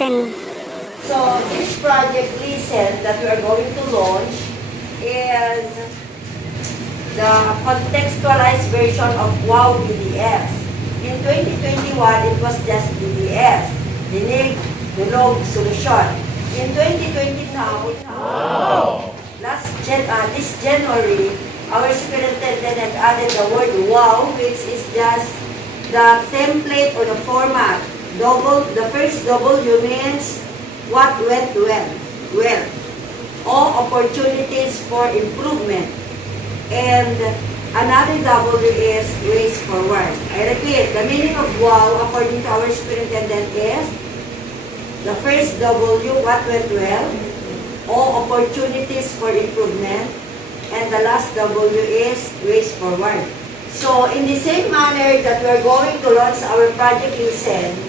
listen. So this project Listen that we are going to launch is the contextualized version of WOW DDS. In 2021, it was just DDS, Dinig, Dulog, Solusyon. In 2020 now, this January, our superintendent added the word WOW, which is just the template or the format. The first W means what went well. All opportunities for improvement. And another W is ways forward. I repeat, the meaning of WOW according to our superintendent is the first W, what went well, all opportunities for improvement, and the last W is ways forward. So in the same manner that we are going to launch our project Listen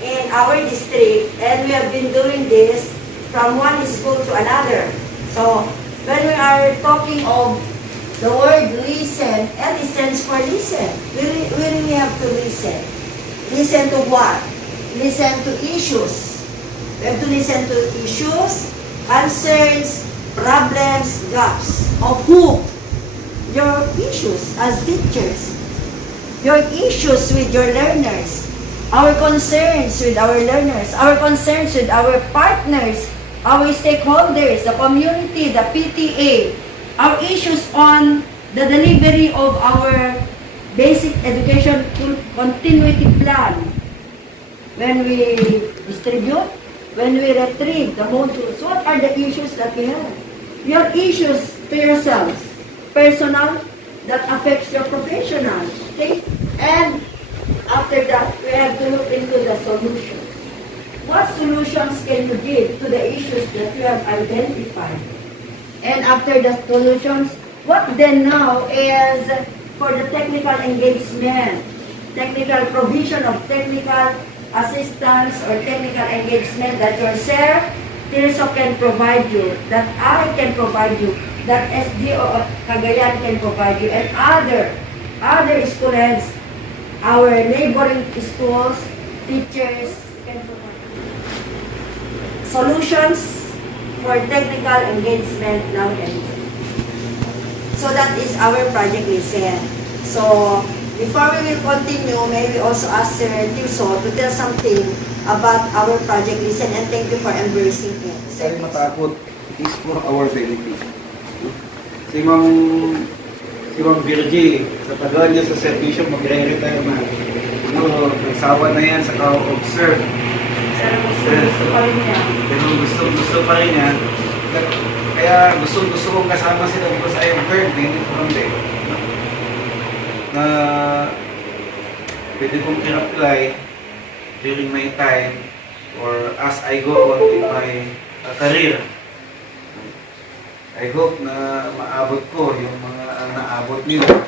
in our district, and we have been doing this from one school to another. So when we are talking of the word listen, L stands for listen. We really have to listen. Listen to what? Listen to issues. We have to listen to issues, concerns, problems, gaps. Of who? Your issues as teachers. Your issues with your learners. Our concerns with our learners. Our concerns with our partners, our stakeholders, the community, the PTA. Our issues on the delivery of our basic education continuity plan. When we distribute, when we retrieve the modules, what are the issues that we have? Your issues to yourself, personal, that affects your professional, okay? And after that, we have to look into the solutions. What solutions can you give to the issues that you have identified? And after the solutions, what then now is for the technical engagement, technical provision of technical assistance or technical engagement that your SER, TIRSO can provide you, that I can provide you, that SDO Cagayan can provide you, and other school heads, our neighboring schools, teachers can provide you. Solutions for technical engagement now and then. So that is our project Listen. So before we will continue, may we also ask Sir Tirso to tell something about our project Listen, and thank you for embracing it. Sir, matakot, it is for our benefit. Si Ma'am Virgie, sa tagal niya sa servisyo, magre-retire na. Nagsawa na yan sa observe. Gusto pa rin niya. Pero gusto pa rin niya. Kaya gusto kong kasama sila because I have heard many from them na pwede kong i-apply during my time or as I go on in my career. I hope na maabot ko yung mga naabot nila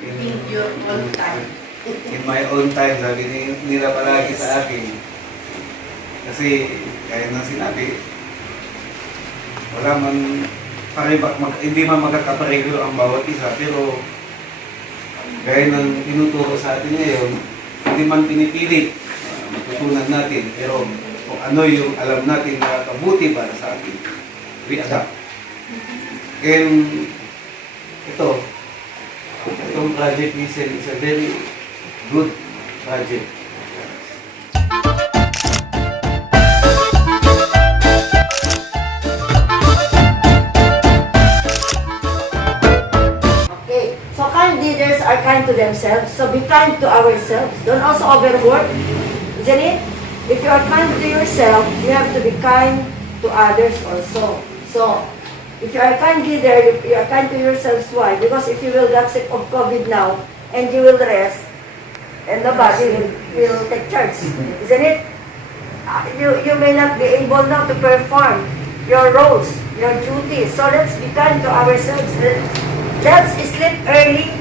in your own time. In my own time, sabi nila palagi sa akin. Kasi, kaya nang sinabi, wala man, hindi man magkakapareho ang bawat isa, pero gaya ng tinuturo sa atin ngayon, hindi man pinipilit, matutunan natin, pero kung ano yung alam natin na kabuti para sa atin, we adapt. And itong project Listen is a very good project. Leaders are kind to themselves, so be kind to ourselves. Don't also overwork, isn't it? If you are kind to yourself, you have to be kind to others also. So, if you are a kind leader, you are kind to yourselves. Why? Because if you will get sick of COVID now, and you will rest, and the body will take charge, isn't it? You may not be able now to perform your roles, your duties. So let's be kind to ourselves. Let's sleep early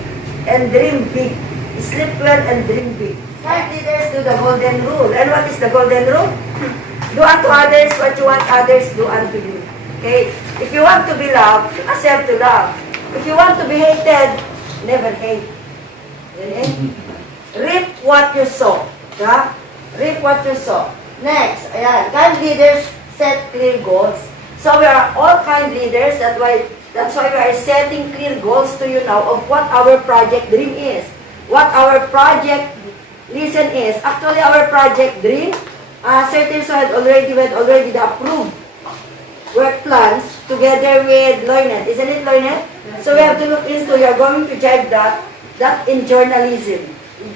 and dream big. Sleep well and dream big. Five leaders do the golden rule. And what is the golden rule? Do unto others what you want others do unto you. Okay? If you want to be loved, accept to love. If you want to be hated, never hate. Reap what you sow. Yeah? Reap what you sow. Next, ayan, kind leaders set clear goals. So we are all kind leaders, that's why we are setting clear goals to you now of what our project dream is. What our project listen is. Actually, our project dream, certain so had already the approved work plans together with Loynet. Isn't it, Loynet? So we have to look into, you're going to check that in journalism.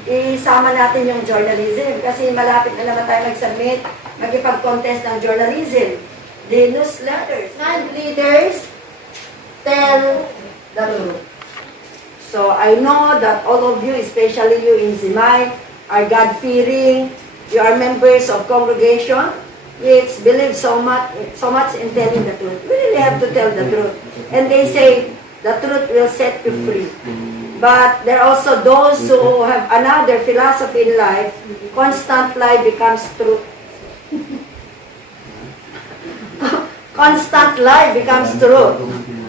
Isama natin yung journalism kasi malapit na naman tayo mag-submit, magipag-contest ng journalism. The newsletters. And leaders tell the truth. So I know that all of you, especially you in Zimay, are God-fearing. You are members of congregation which believe so much in telling the truth. We really have to tell the truth. And they say the truth will set you free. But there are also those who have another philosophy in life. Constant lie becomes truth. Constant lie becomes truth.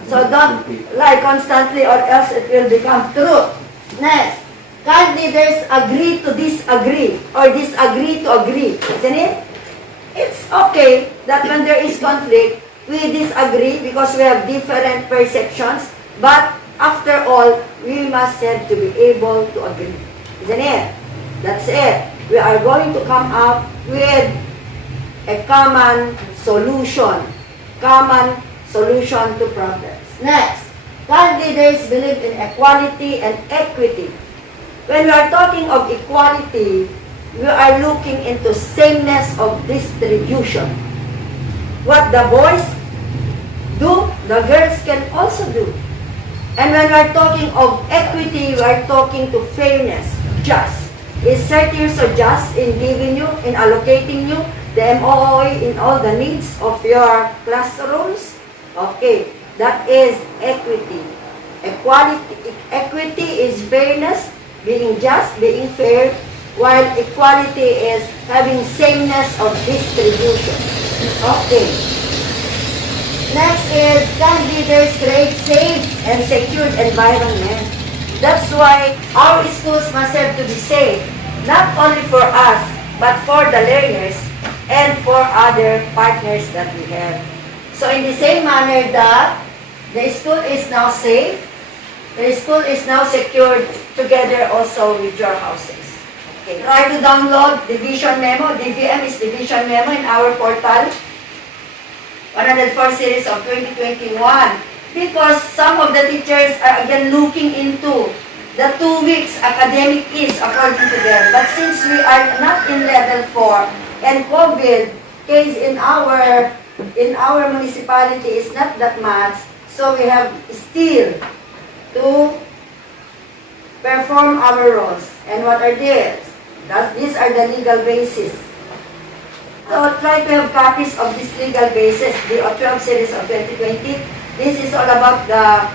So don't lie constantly or else it will become truth. Next, kind leaders agree to disagree or disagree to agree. Isn't it? It's okay that when there is conflict, we disagree because we have different perceptions. But after all, we must have to be able to agree. Isn't it? That's it. We are going to come up with a common solution. Common solution to problems. Next, God leaders believe in equality and equity. When we are talking of equality, we are looking into sameness of distribution. What the boys do, the girls can also do. And when we are talking of equity, we are talking to fairness, just. Is certain so just in giving you, in allocating you the MOE in all the needs of your classrooms? Okay, that is equity. Equity is fairness, being just, being fair, while equality is having sameness of distribution. Okay. Next is, kind leaders create safe and secured environment. That's why our schools must have to be safe, not only for us, but for the learners and for other partners that we have. So in the same manner that the school is now safe, the school is now secured together also with your houses. Okay. Try to download the Vision Memo. DVM is the Vision Memo in our portal. 104 series of 2021, because some of the teachers are again looking into the 2 weeks academic is according to them. But since we are not in level 4 and COVID case in our municipality is not that much, so we have still to perform our roles. And what are these? These are the legal basis. So try to have copies of this legal basis, the 12 series of 2020. This is all about the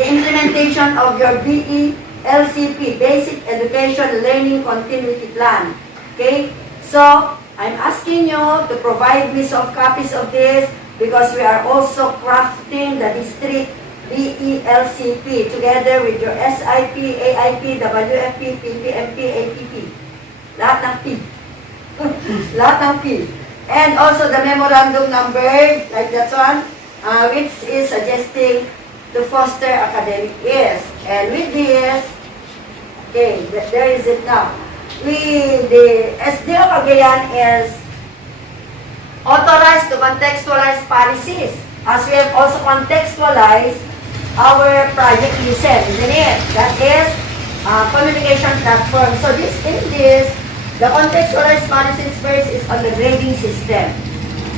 implementation of your BELCP, Basic Education Learning Continuity Plan. Okay? So, I'm asking you to provide me some copies of this because we are also crafting the district BELCP together with your SIP, AIP, WFP, PPMP, APP. Lahat ng P. Lahat ng P. And also the memorandum number, like that one, which is suggesting to foster academic years. And with this, okay, there is it now. The SDO Cagayan is authorized to contextualize policies, as we have also contextualized our project listen, isn't it? That is communication platform. So the contextualized policies first is on the grading system.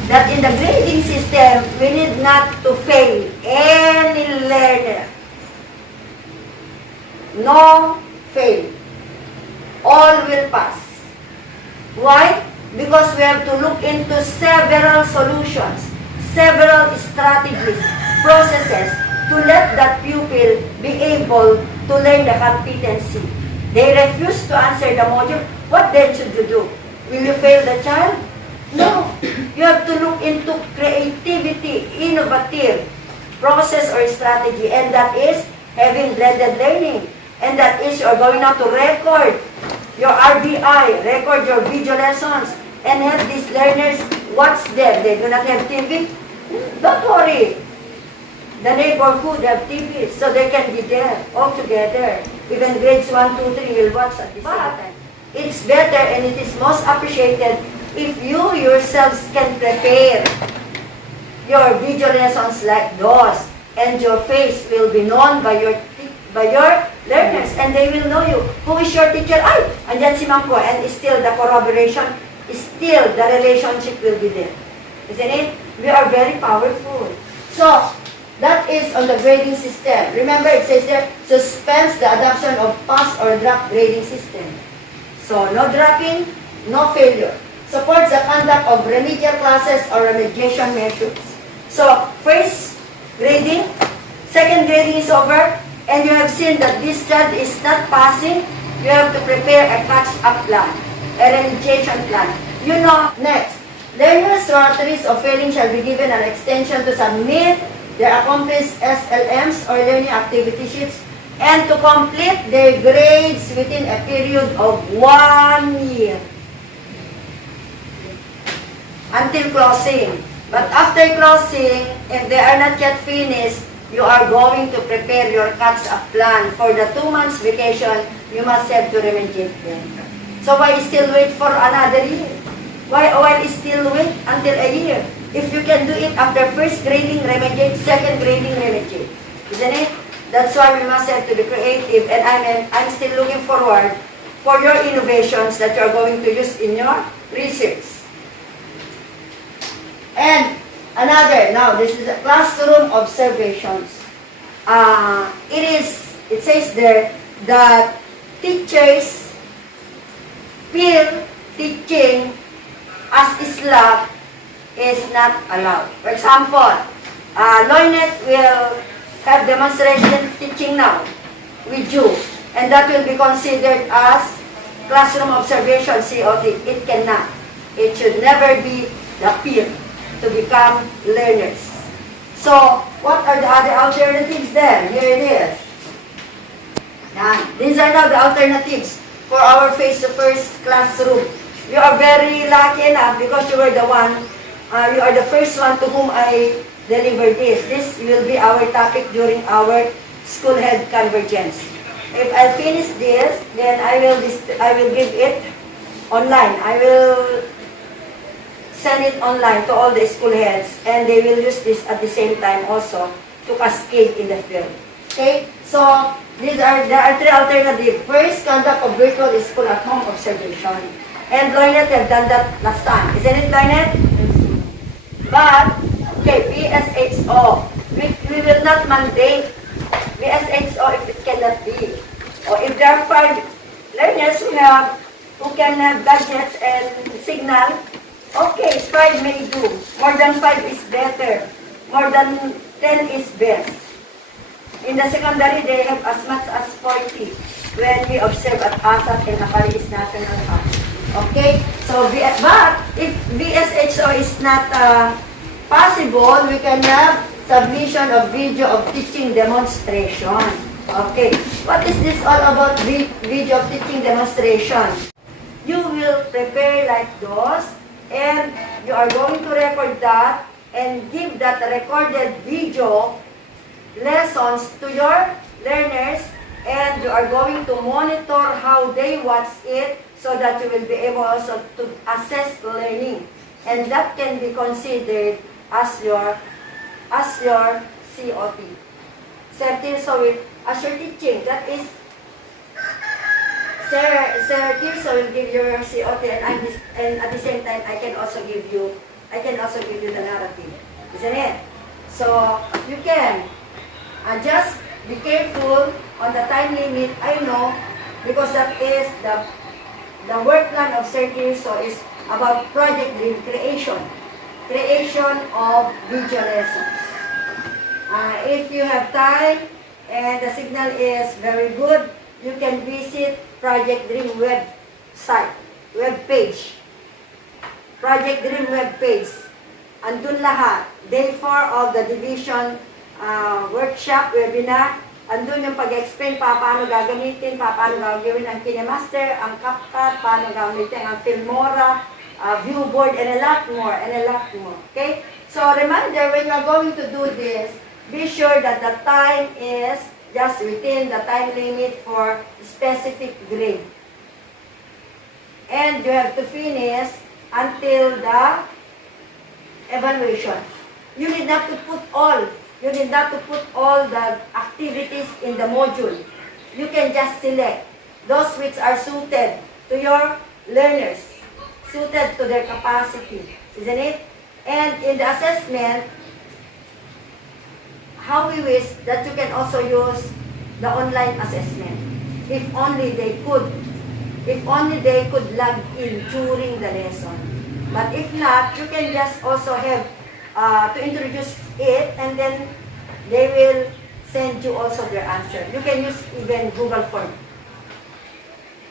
That in the grading system, we need not to fail any learner. No fail. All will pass. Why? Because we have to look into several solutions, several strategies, processes to let that pupil be able to learn the competency. They refuse to answer the module. What then should you do? Will you fail the child? No. You have to look into creativity, innovative process or strategy, and that is having blended learning. And that is you are going now to record your RBI, record your video lessons, and have these learners watch them. They do not have TV. Don't worry. The neighborhood have TV, so they can be there all together. Even grades 1, 2, 3 will watch at the same time. It's better and it is most appreciated if you yourselves can prepare your video lessons like those, and your face will be known by your learners, and they will know you. Who is your teacher? Ay, andyan si Ma'am ko, and still the corroboration, still the relationship will be there. Isn't it? We are very powerful. So, that is on the grading system. Remember, it says there, suspends the adoption of pass or drop grading system. So, no dropping, no failure. Supports the conduct of remedial classes or remediation measures. So, first grading, second grading is over, and you have seen that this child is not passing. You have to prepare a catch-up plan, a remediation plan. You know, next, learners who are at risk of failing shall be given an extension to submit their accomplished SLMs or learning activity sheets and to complete their grades within a period of 1 year until closing. But after closing, if they are not yet finished, you are going to prepare your catch-up plan. For the 2 months vacation, you must have to remediate them. So why still wait for another year? Why still wait until a year? If you can do it after first grading, remediate, second grading, remediate. Isn't it? That's why we must have to be creative, and I'm still looking forward for your innovations that you are going to use in your research. And another, now this is a classroom observations. It says there that teachers peer teaching as Islam is not allowed. For example, Loynet will have demonstration teaching now with you, and that will be considered as classroom observation, COT. It cannot. It should never be the peer to become learners. So, what are the other alternatives then? Here it is. Now, these are now the alternatives for our face-to-face classroom. You are very lucky enough because you were the one, you are the first one to whom I delivered this. This will be our topic during our school head convergence. If I finish this, then I will give it online. I will send it online to all the school heads, and they will use this at the same time also to cascade in the field. Okay? So, there are 3 alternatives. First, conduct of virtual school at home observation. And Loynet have done that last time. Isn't it, Loynet? But, okay, PSHO. We will not mandate PSHO if it cannot be. Or if there are 5 learners who can have gadgets and signal, okay, 5 may do. More than 5 is better. More than 10 is best. In the secondary, they have as much as 40 when we observe at ASAP and Paris National Park. Okay? So, but if VSHO is not possible, we can have submission of video of teaching demonstration. Okay. What is this all about, video of teaching demonstration? You will prepare like those, and you are going to record that and give that recorded video lessons to your learners, and you are going to monitor how they watch it so that you will be able also to assess learning. And that can be considered as your COT. So as your teaching, that is Sir Tirso will give you your COT, and at the same time I can also give you the narrative, isn't it? So you can just be careful on the time limit. I know, because that is the work plan of Sir Tirso is about project creation of video lessons. If you have time and the signal is very good, you can visit Project Dream website, web page. Project Dream web page. Andun lahat. Day 4 of the division workshop, webinar. Andun yung pag-explain paano gagamitin, paano gagawin ang KineMaster, ang CapCut, paano gagamitin ang Filmora, view board, and a lot more, and a lot more. Okay? So reminder, when you are going to do this, be sure that the time is just within the time limit for specific grade. And you have to finish until the evaluation. You need not to put all the activities in the module. You can just select those which are suited to your learners, suited to their capacity, isn't it? And in the assessment, how we wish that you can also use the online assessment. If only they could log in during the lesson. But if not, you can just also have to introduce it, and then they will send you also their answer. You can use even Google Form.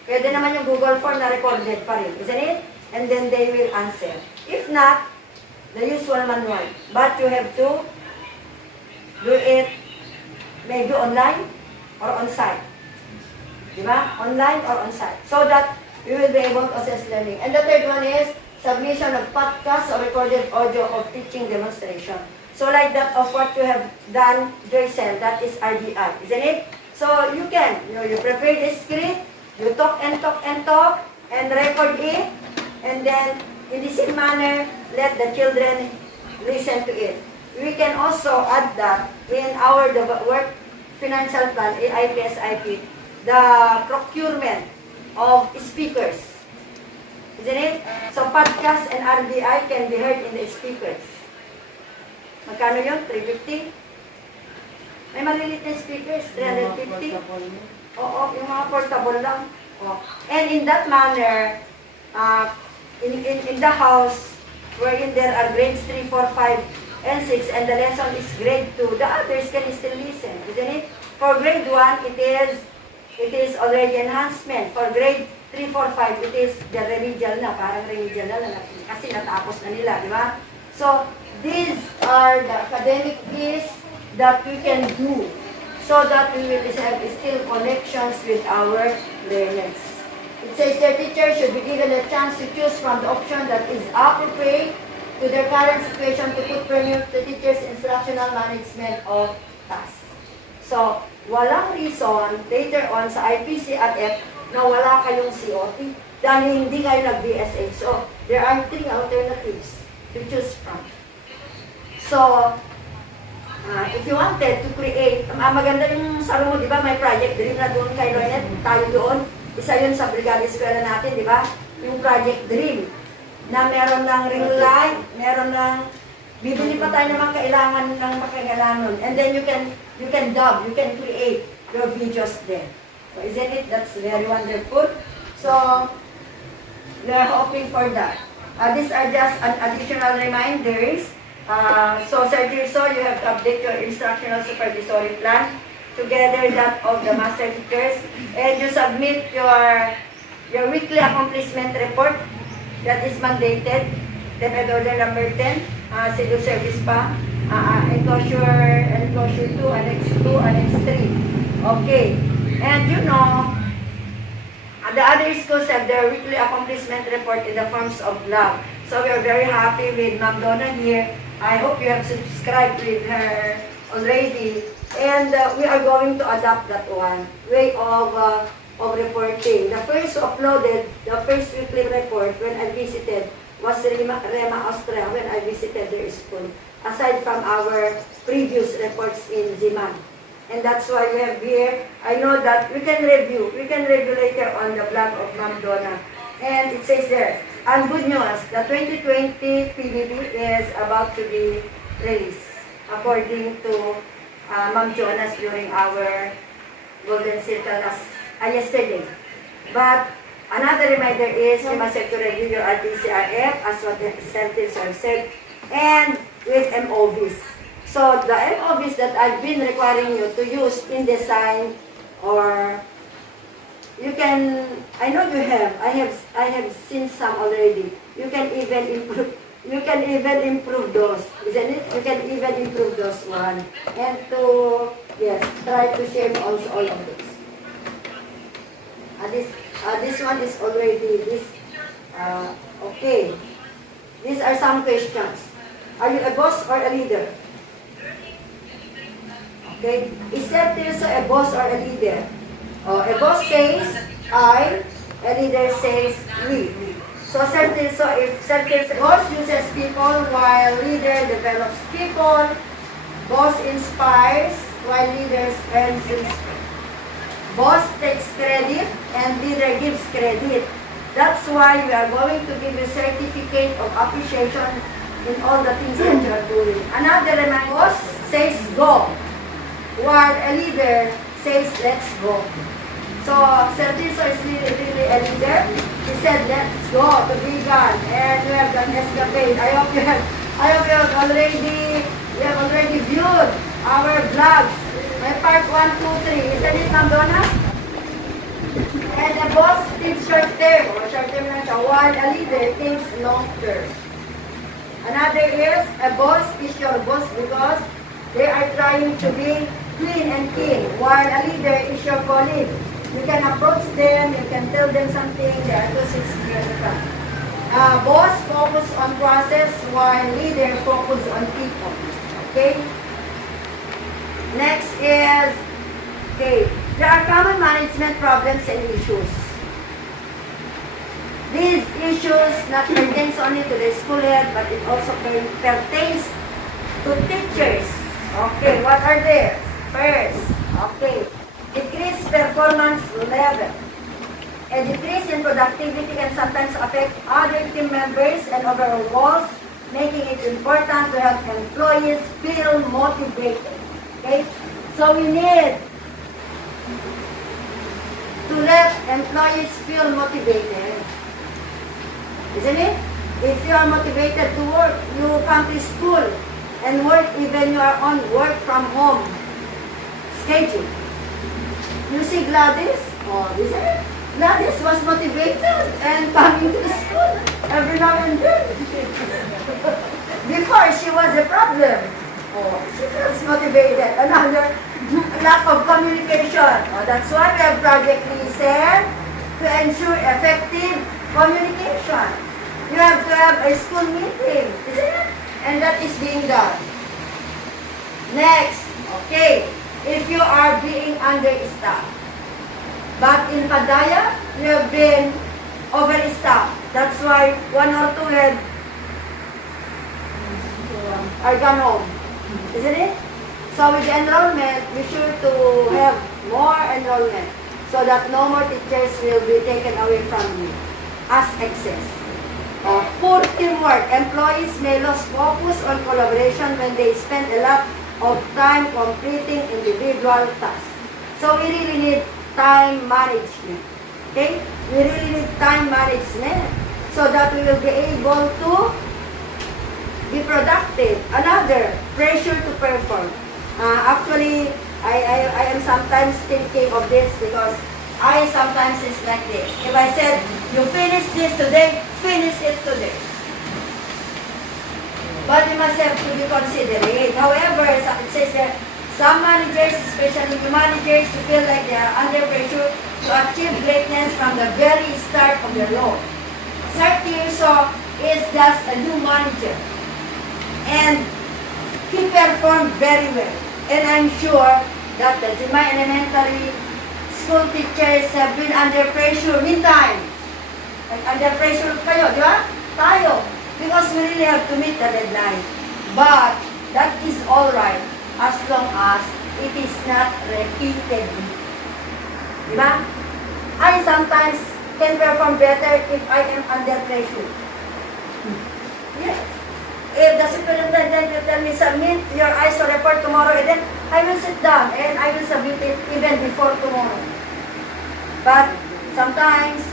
Pwede naman yung Google Form na recorded pa rin, isn't it? And then they will answer. If not, the usual manual. But you have to do it maybe online or on-site. Diba? Online or on-site. So that we will be able to assess learning. And the third one is submission of podcast or recorded audio of teaching demonstration. So like that of what you have done, Joycel, that is RDI, isn't it? So you can, you prepare the script, you talk and talk and talk, and record it, and then in the same manner, let the children listen to it. We can also add that in our work financial plan, IPSIP, the procurement of speakers. Isn't it? So podcast and RDI can be heard in the speakers. Magkano yun? 350? May malilit na speakers, 350? Oo, yung mga portable lang. Oh. And in that manner, in the house, wherein there are grades 3, 4, 5, and 6, and the lesson is grade 2, the others can still listen, isn't it? For grade 1, it is already enhancement. For grade 3, 4, 5, it is the remedial na, parang remedial na, kasi natapos na nila, di ba? So, these are the academic keys that we can do so that we will have still connections with our learners. It says their teachers should be given a chance to choose from the option that is appropriate to their current situation to put premium to teachers' instructional management of tasks. So, walang reason later on sa IPC at F na wala kayong COT dahil hindi kayo nag-BSH. So, there are 3 alternatives to choose from. So, if you wanted to create, maganda yung sa mo, di ba, may project dream na doon kay Loynet, tayo doon. Isa yun sa Brigada Eskwela natin, di ba? Yung project dream na meron ng ring light, meron ng, bibili pa tayo naman kailangan ng makakailangan. And then you can dub, you can create your videos there. So, isn't it? That's very wonderful. So, we are hoping for that. These are just an additional reminders. So, Sir Tirso, you have to update your instructional supervisory plan together that of the master teachers, and you submit your weekly accomplishment report that is mandated, Deped Order number 10, civil service pa, enclosure 2, annex 2, annex 3. Okay, and you know, the other schools have their weekly accomplishment report in the forms of log. So we are very happy with Ma'am Donna here. I hope you have subscribed with her already, and we are going to adopt that one way of reporting. The first uploaded, the first weekly report when I visited was Rema Austria when I visited their school, aside from our previous reports in Ziman. And that's why we have here. I know that we can review later on the blog of Ma'am Donna. And it says there, and good news, the 2020 PBB is about to be released, according to Ma'am Jonas during our Golden Circle yesterday. But another reminder is you must have to review your RTCRF as what the incentives have said, and with MOVs. So the MOVs that I've been requiring you to use in design, or you can, I know you have, I have seen some already. You can even improve those, isn't it? You can even improve those one. And to, yes, try to share also all of this. This one is already, Okay. These are some questions. Are you a boss or a leader? Okay. Is Sir Tirso a boss or a leader? A boss says I, a leader says we. So Sir Tirso, if Sir Tirso, boss uses people while leader develops people, boss inspires while leaders earns respect. Boss takes credit and leader gives credit. That's why we are going to give you certificate of appreciation in all the things that you are doing. Another reminder, boss says go, while a leader says let's go. So Sir Tirso is really a leader. He said let's go to vegan, and we have done escapade. I hope you have already viewed our vlogs. My part 1, 2, 3. Isn't it, Ma'am Donna? And a boss thinks short term, or short term lang siya, while a leader thinks long term. Another is, a boss is your boss because they are trying to be queen and king, while a leader is your colleague. You can approach them, you can tell them something, they are too sincere. Boss focus on process, while leader focus on people. Okay? Next is, okay, there are common management problems and issues. These issues not pertains only to the school head, but it also pertains to teachers. Okay, what are they? First, okay, decreased performance level. A decrease in productivity can sometimes affect other team members and overall goals, making it important to help employees feel motivated. Okay? So we need to let employees feel motivated. Isn't it? If you are motivated to work, you come to school and work even you are on work from home schedule. You see Gladys? Oh, isn't it? Gladys was motivated and coming to school every now and then. Before, she was a problem. Oh, she feels motivated. Another lack of communication. Oh, that's why we have Project Listen to ensure effective communication. You have to have a school meeting, isn't it? And that is being done. Next, okay, if you are being understaffed, but in Padaya, you have been overstaffed. That's why 1 or 2 head are gone home. Isn't it? So with the enrollment, be sure to have more enrollment so that no more teachers will be taken away from you as excess. Poor teamwork. Employees may lose focus on collaboration when they spend a lot of time completing individual tasks. So we really need time management. Okay? We really need time management so that we will be able to be productive. Another, pressure to perform. Actually, I am sometimes thinking of this because I sometimes is like this. If I said, you finish this today, finish it today. But you must have to be considerate. However, it says that some managers, especially new managers, feel like they are under pressure to achieve greatness from the very start of their role. Sir Tirso is just a new manager. And he performed very well. And I'm sure that in my elementary school teachers have been under pressure meantime. Like under pressure kayo, di ba? Tayo. Because we really have to meet the deadline. But that is alright as long as it is not repeated. Di ba? I sometimes can perform better if I am under pressure. Yes. If the superintendent will tell me, submit your ISO report tomorrow, and then I will sit down and I will submit it even before tomorrow. But sometimes,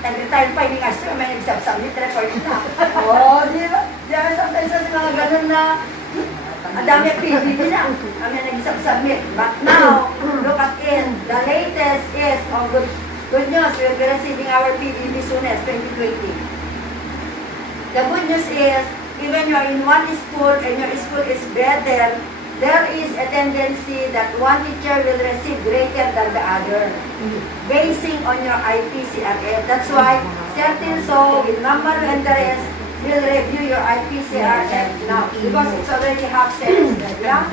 nag-retire pa yung ISO, may nag-submit report na. Oh, di ba? Di ba sometimes sa mga ganun na, ang dami ang PBB na, kami nag-submit. But now, look at it. The latest is, good news, we will be receiving our PBB soonest, 2020. The good news is, even you are in one school and your school is better, there is a tendency that one teacher will receive greater than the other, basing on your IPCRF. That's why certain so with number of interest will review your IPCRF now because it's already half semester. Yeah?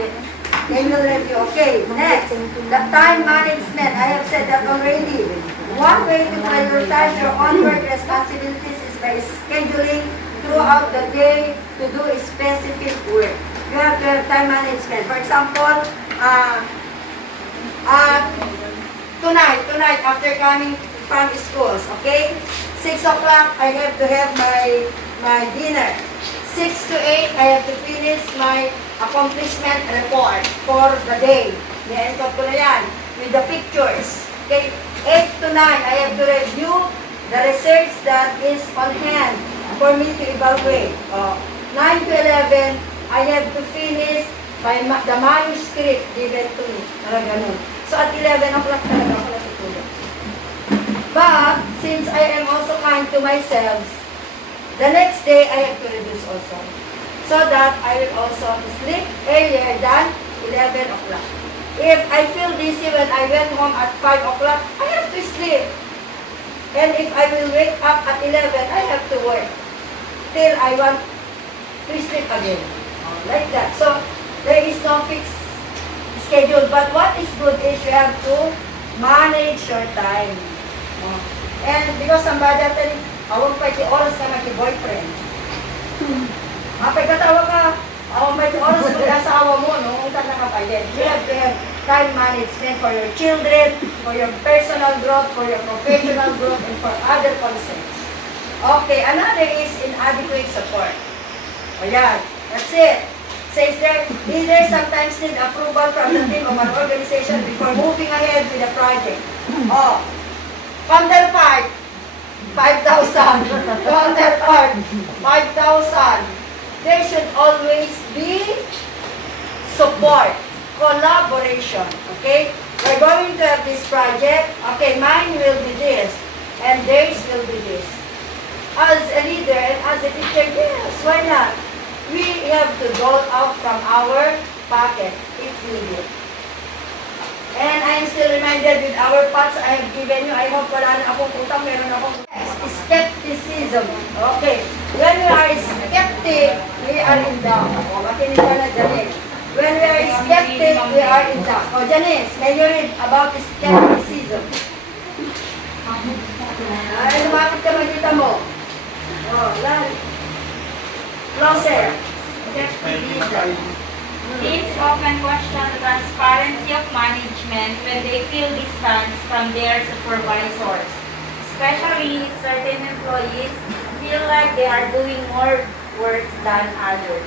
They will review. Okay, next, the time management. I have said that already. One way to prioritize your own work responsibilities is by scheduling throughout the day to do specific work. You have to have time management. For example, tonight after coming from schools, okay? 6 o'clock, I have to have my dinner. 6 to 8, I have to finish my accomplishment report for the day. I-encode ko na yan with the pictures. Okay? 8 to 9, I have to review the research that is on hand for me to evaluate. 9 to 11, I have to finish the manuscript given to me. Ganun. So at 11 o'clock talaga ako natutulog. But, since I am also kind to myself, the next day I have to reduce also. So that I will also sleep earlier than 11 o'clock. If I feel dizzy when I went home at 5 o'clock, I have to sleep. And if I will wake up at 11, I have to work till I want to sleep again. Like that. So, there is no fixed schedule. But what is good is you have to manage your time. And because somebody tell you, awang pa iti oras ka maki-boyfriend. Pagkatawa ka, awang pa iti oras mag-asawa mo, no? Untan na ka pa din. You have to have time management for your children, for your personal growth, for your professional growth, and for other concerns. Okay, another is inadequate support. O yan, that's it. Says there, leaders sometimes need approval from the team of an organization before moving ahead with the project. Counterpart, 5,000. Counterpart, 5,000. There should always be support, collaboration, okay? We're going to have this project. Okay, mine will be this, and theirs will be this. As a leader and as a teacher, yes, why not? We have to dole out from our pocket if needed. And I'm still reminded with our pots I have given you. I hope wala na akong utang, meron akong skepticism. Okay. When we are skeptic, we are in doubt. Makinig ka na, Janice. When we are skeptic, we are in doubt. Janice, can you read about skepticism? Lumapit ka magkita mo. Lal. Closer. Skepticism. Teams often question the transparency of management when they feel distance from their supervisors, especially if certain employees feel like they are doing more work than others.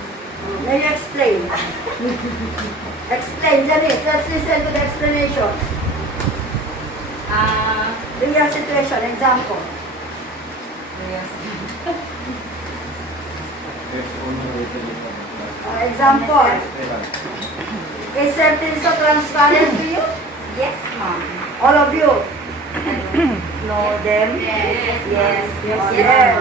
Let me explain. Explain, Janice. Let's listen to the explanation. Real situation, example. Example. Is certain so transparent to you? Yes, ma'am. All of you? Know them? Yes. Yes.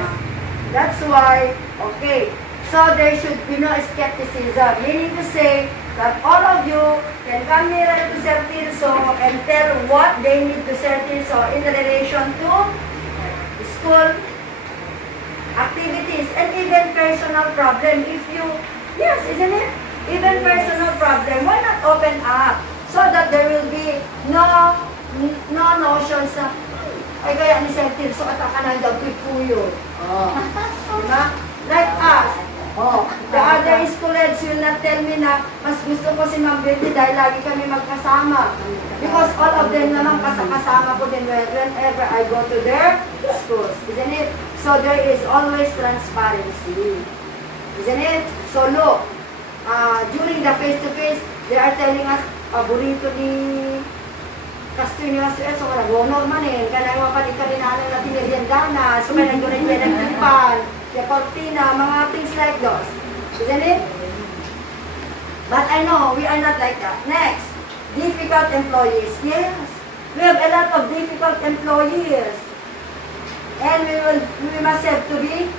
That's why, okay. So there should be no skepticism. Meaning to say that all of you can come here to Certinso and tell what they need to Certinso in relation to school activities and even personal problem. If you, yes, isn't it? Even personal problem, why not open up so that there will be no notions na ay kaya ni Certinso at akanan daw puyo. Diba? Like us. The other schoolheads will not tell me na mas gusto ko si Ma'am Bertie dahil lagi kami magkasama. Because all of them naman kasama ko din whenever I go to their schools. Isn't it? So there is always transparency. Isn't it? So look, during the face-to-face, they are telling us, paborito ni Castor ni Castor, so nag-honor man eh. Kaya nga panikalinan natin yung Riandana, so kaya nag-donate kayo ng Tipan, the Cortina, mga things like those. Isn't it? But I know, we are not like that. Next, difficult employees. Yes, we have a lot of difficult employees. And we must have to be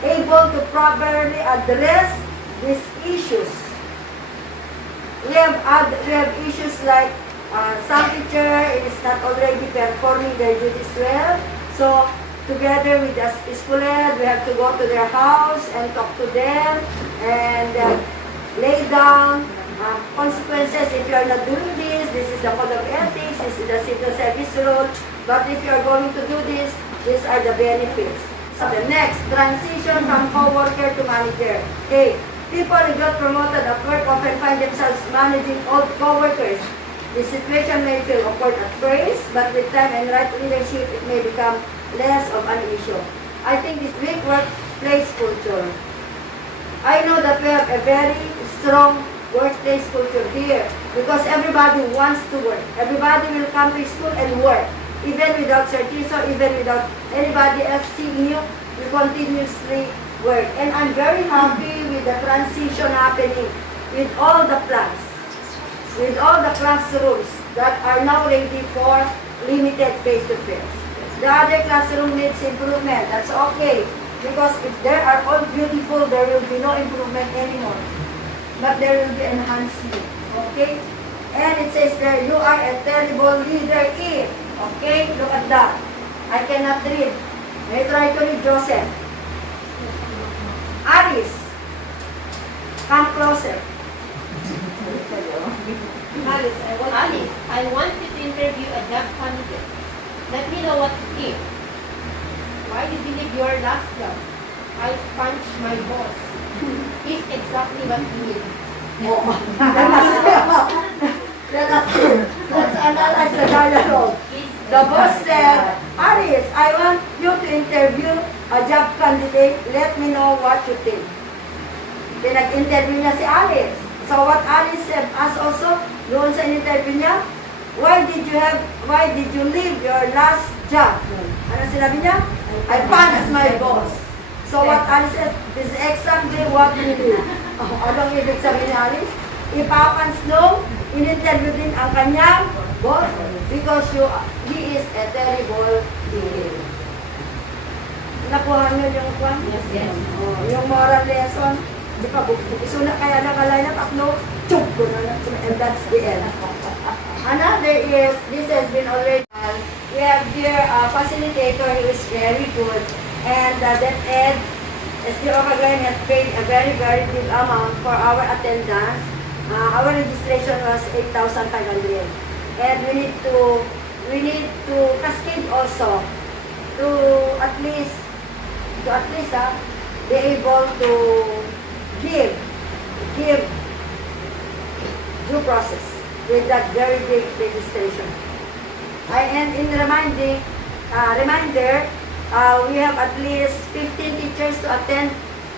able to properly address these issues. We have issues like some teacher is not already performing their duties well. So together with the school head, we have to go to their house and talk to them and lay down consequences if you are not doing this. This is the code of ethics, this is the civil service rule. But if you are going to do this, these are the benefits. So the next, transition from co-worker to manager. Okay, people who got promoted at work often find themselves managing old co-workers. The situation may feel awkward at first, but with time and right leadership, it may become less of an issue. I think this weak workplace culture. I know that we have a very strong workplace culture here because everybody wants to work. Everybody will come to school and work. Even without certificate, even without anybody else seeing you, you continuously work. And I'm very happy with the transition happening with all the plans, with all the classrooms that are now ready for limited face-to-face. The other classroom needs improvement. That's okay. Because if they are all beautiful, there will be no improvement anymore. But there will be enhancement. Okay? And it says there, you are a terrible leader if. Okay? Look at that. I cannot read. May try to read Joseph. Alice. Come closer. Alice, I want you to interview a job candidate. Let me know what to think. Why did you leave your last job? I punched my boss. He's exactly what you need. Let's analyze the dialogue. The boss said, Alice, I want you to interview a job candidate. Let me know what you think. Pinag-interview niya si Alice. So what Alice said, as also, doon sa interview niya, why did you leave your last job? Ano sinabi niya? I punched my boss. So what Alice said, this is exactly what we do. Anong ibig sabihin ni Alice? Ipapans no, in-interview din ang kanyang boss because he is a terrible leader. Nakuha niyo yung kwan? Yes. Yung moral lesson. Di pa isuna kaya nakalay na tatlo, chuk ko na and that's the end. Another is, this has been already done. We have here a facilitator who is very good. And that Ed, SDO Cagayan had paid a very, very big amount for our attendance. Our registration was 8,500. And we need to cascade also to at least be able to give due process with that very big registration. And in reminder, we have at least 15 teachers to attend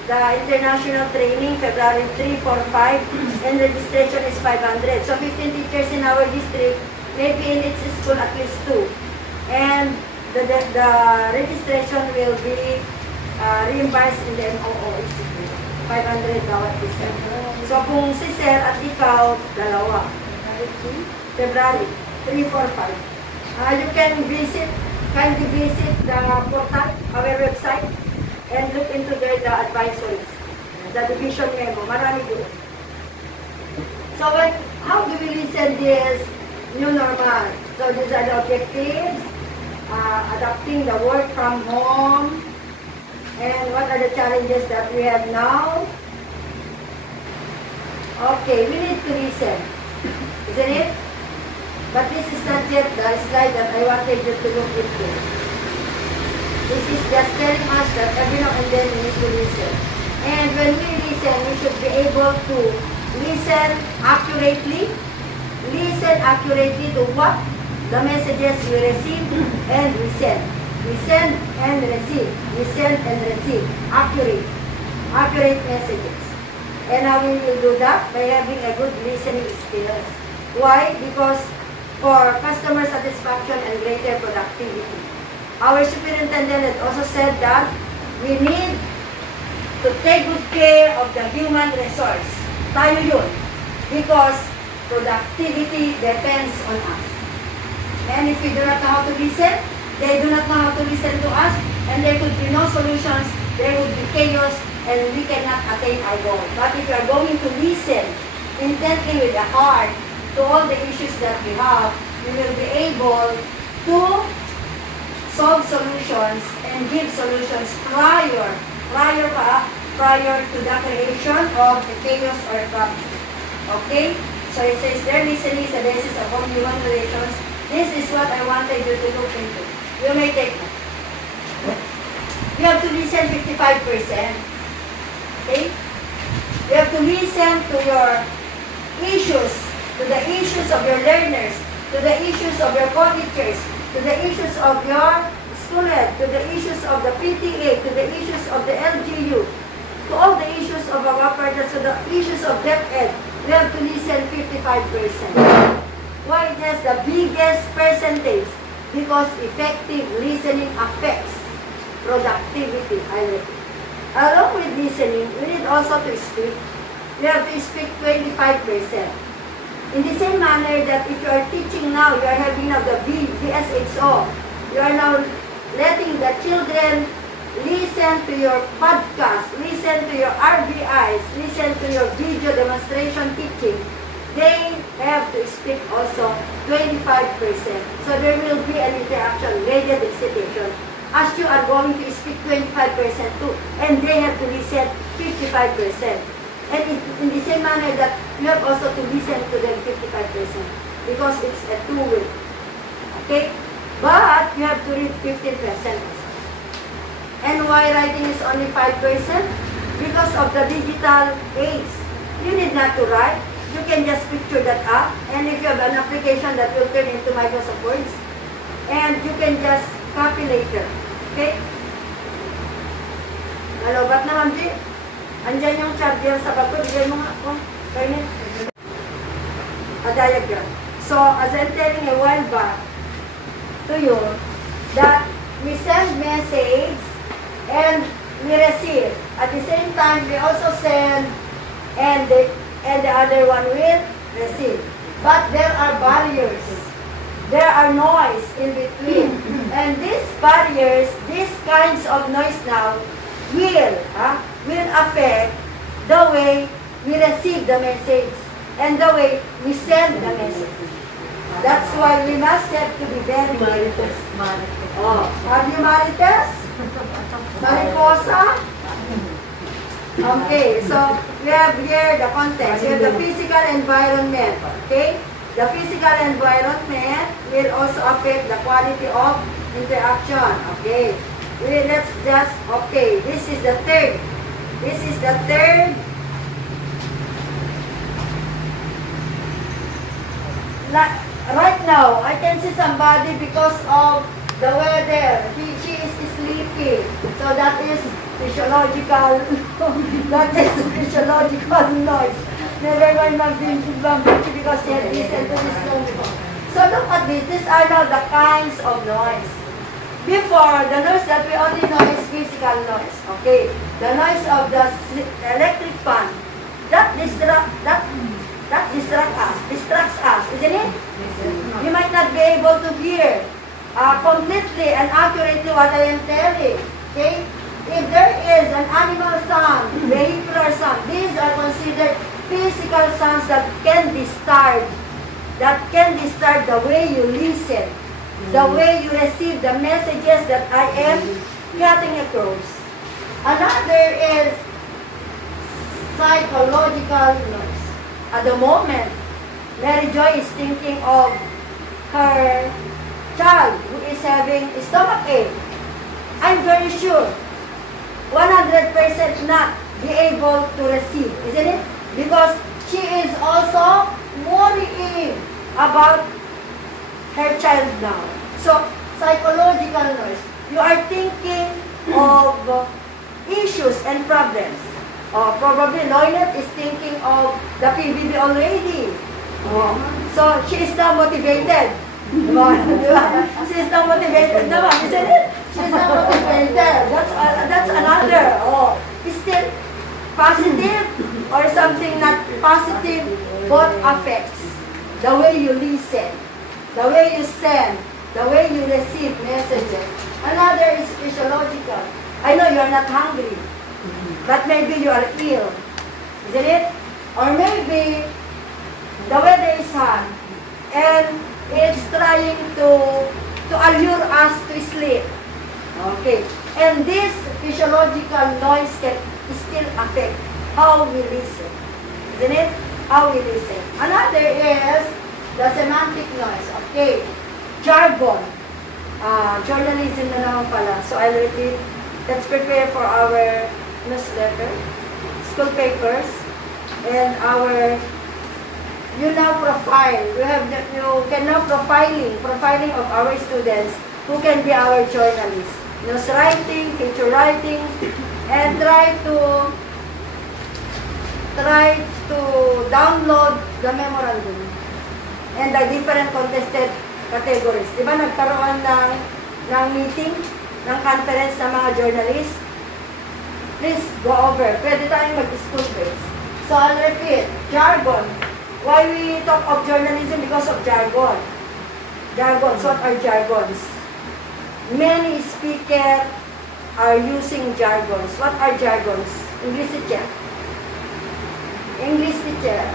the international training, February 3, 4, 5, and registration is 500. So 15 teachers in our district, maybe in each school at least 2. And the registration will be reimbursed in the MOO. 500 bawat isa. So kung si Sir at ikaw, dalawa. February 3, 4, 5. You can kindly visit the portal, our website, and look into the advisories, the division memo. Marami doon. So how do we listen this new normal? So these are the objectives, adapting the work from home, and what are the challenges that we have now? Okay, we need to listen, isn't it? But this is not yet the slide that I wanted you to look into. This is just telling us that every now and then we need to listen. And when we listen, we should be able to listen accurately to what? The messages we receive and we send. We send and receive. We send and receive. Accurate messages. And how we will do that? By having a good listening skills. Why? Because for customer satisfaction and greater productivity. Our superintendent also said that we need to take good care of the human resource. Tayo yun. Because productivity depends on us. And if we do not know how to listen, they do not know how to listen to us, and there could be no solutions, there would be chaos, and we cannot attain our goal. But if you are going to listen intently with the heart to all the issues that we have, we will be able to solve solutions and give solutions prior to the creation of the chaos or problem. Okay? So it says their listening is the basis of all human relations. This is what I wanted you to look into. You may take note. You have to listen 55%. Okay? You have to listen to your issues, to the issues of your learners, to the issues of your co-teachers, to the issues of your student, to the issues of the PTA, to the issues of the LGU, to all the issues of our partners, to the issues of DepEd. We have to listen 55%. Why it has the biggest percentage? Because effective listening affects productivity. Along with listening, we need also to speak. We have to speak 25%. In the same manner that if you are teaching now, you are having now the VSHO, you are now letting the children listen to your podcast, listen to your RBIs, listen to your video demonstration teaching. They have to speak also 25%. So there will be an interaction, graded excitation, as you are going to speak 25% too. And they have to listen 55%. And in the same manner that you have also to listen to them 55%. Because it's a two-way. Okay? But you have to read 15% also. And why writing is only 5%? Because of the digital age. You need not to write. You can just picture that up. And if you have an application that will turn into Microsoft Words, and you can just copy later. Okay? Nalobat na, Ma'am G. Andyan yung charger sa bato. Bigyan mo nga. Oh, kainin. A diagram. So, as I'm telling a while back to you, that we send message and we receive. At the same time, we also send and the other one will receive. But there are barriers. There are noise in between. And these barriers, these kinds of noise now, will affect the way we receive the message and the way we send the message. That's why we must have to be very careful. Oh, have you marites? Mariposa? Okay, so we have here the context. We have the physical environment. Okay? The physical environment will also affect the quality of interaction. Okay? Let's just, okay, this is the third. This is the third. Right now, I can see somebody because of the weather. She is sleeping. So that is physiological. That is physiological noise. Never mind because they had listened to this song before. So look at this. These are now the kinds of noise. Before, the noise that we only know is physical noise. Okay. The noise of the electric fan. That distracts us, isn't it? You might not be able to hear completely and accurately what I am telling. Okay? If there is an animal sound, vehicular sound, these are considered physical sounds that can disturb the way you listen, the way you receive the messages that I am cutting across. Another is psychological noise. At the moment, Mary Joy is thinking of her child who is having stomach ache. I'm very sure 100% not be able to receive, isn't it? Because she is also worrying about her child now. So, psychological noise. You are thinking of issues and problems. Probably Loynet is thinking of the PBB already. So, she is now motivated. She is now motivated naman, isn't it? She is now motivated. That's another. It's still positive or something not positive, both affects the way you listen, the way you send, the way you receive messages. Another is physiological. I know you are not hungry, but maybe you are ill, isn't it? Or maybe the weather is hot and it's trying to to allure us to sleep. Okay. And this physiological noise can still affect how we listen. Isn't it? How we listen. Another is the semantic noise. Okay. Jargon. Journalism na naman pala. So I'll repeat. Let's prepare for our newsletter, school papers, and our profile. You can now profiling of our students who can be our journalists. News writing, feature writing, and try to download the memorandum and the different contested categories. Diba nagkaroon ng meeting, ng conference ng mga journalists? Please go over. Pwede tayong mag-school base. So I'll repeat. Jargon. Why we talk of journalism? Because of jargon. Jargons. What are jargons? Many speakers are using jargons. What are jargons? English teacher. English teacher.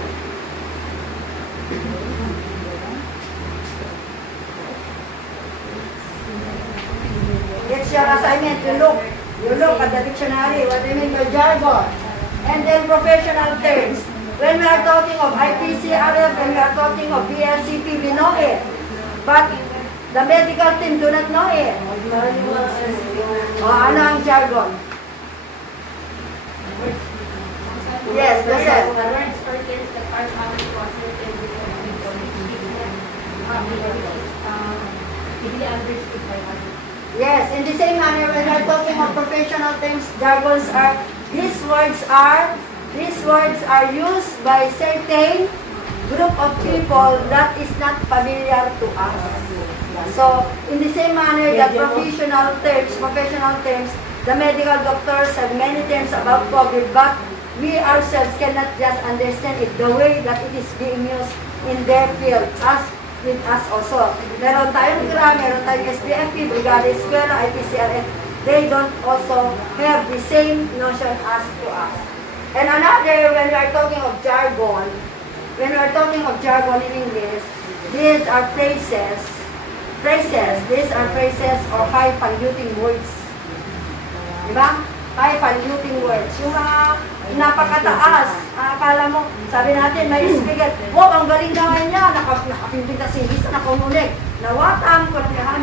It's your assignment. You look at the dictionary. What do you mean by jargon? And then professional terms. When we are talking of IPCRF, when we are talking of BLCP, we know it. But the medical team do not know it. Ano ang jargon? Yes, that's it. The words or terms that are commonly considered easily understood by others. Yes, in the same manner, when we are talking of professional terms, jargons are, these words are used by certain group of people that is not familiar to us. So, in the same manner, the professional terms, the medical doctors have many terms about COVID, but we ourselves cannot just understand it the way that it is being used in their field, as with us also. Meron tayong GRA, meron tayong SBFP, Brigada Eskwela, IPCRF. They don't also have the same notion as to us. And another, when we are talking of jargon, in English, these are phrases. These are phrases or high-faluting words. Diba? High-faluting words. Yung mga napakataas. Akala mo, sabi natin, may speaker, wow, ang galing naman niya. Nakapimpin na singis, nakumulig. Nawatang ko na.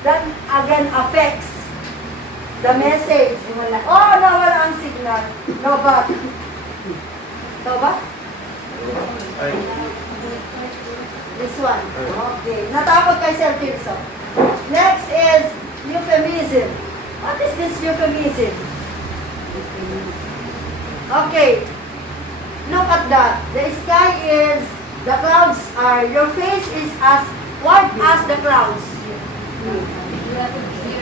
That again affects the message. Oh, nawala ang signal. No, but. This one. Okay. Natakot kay Sir Tirso. Next is euphemism. What is this euphemism? Okay. Look at that. The sky is, the clouds are, your face is as white as the clouds.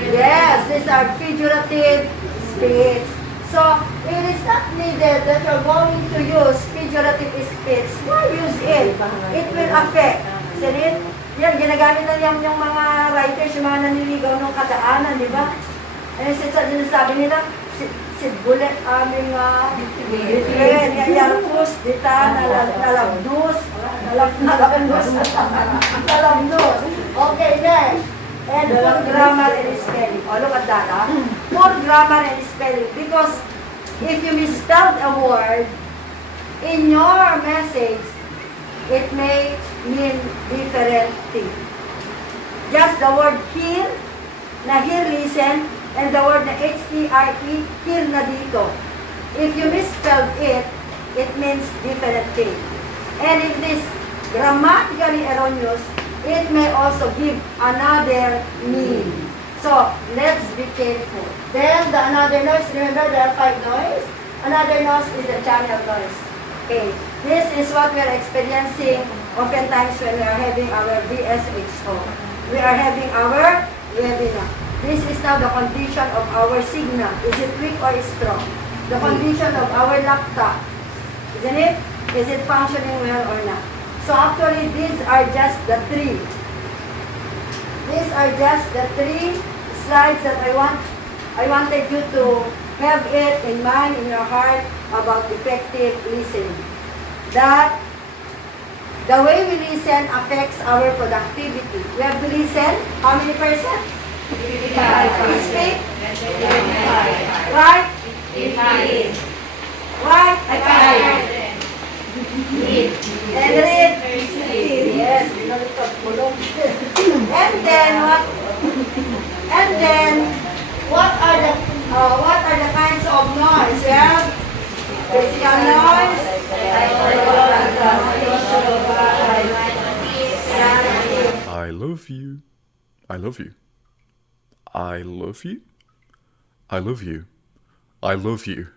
Yes, these are figurative speech. So, it is not needed that you're going to use figurative speech. Why use it? It will affect. See it? Yan, ginagamit na yan yung mga writers, yung mga naniligaw ng kadaanan, di ba? And sinasabi nila, si Bullet aming yarpus, dita, nalabdus, nalabdus. Okay, next. And poor grammar and spelling. Oh, look at that, huh? Poor grammar and spelling. Because if you misspelled a word in your message, it may mean different thing. Just the word hear, na hear, listen, and the word na H-E-R-E, hear na dito. If you misspelled it, it means different thing. And if this grammatically erroneous, it may also give another meaning. So, let's be careful. Then, another noise, remember there are 5 noise? Another noise is the channel noise. Okay, this is what we are experiencing oftentimes when we are having our BSHO. We are having our webinar. This is now the condition of our signal. Is it weak or strong? The condition of our laptop. Isn't it? Is it functioning well or not? So actually, these are just the 3. These are just the 3 slides that I wanted you to have it in mind, in your heart, about effective listening. That The way we listen affects our productivity. We have to listen. How many percent? 55. Speak. 55. Write. 55. Write. 5. And read. 13. Yes. And then what? And then what are the kinds of noise? We have physical noise. I love you. I love you. I love you. I love you. I love you.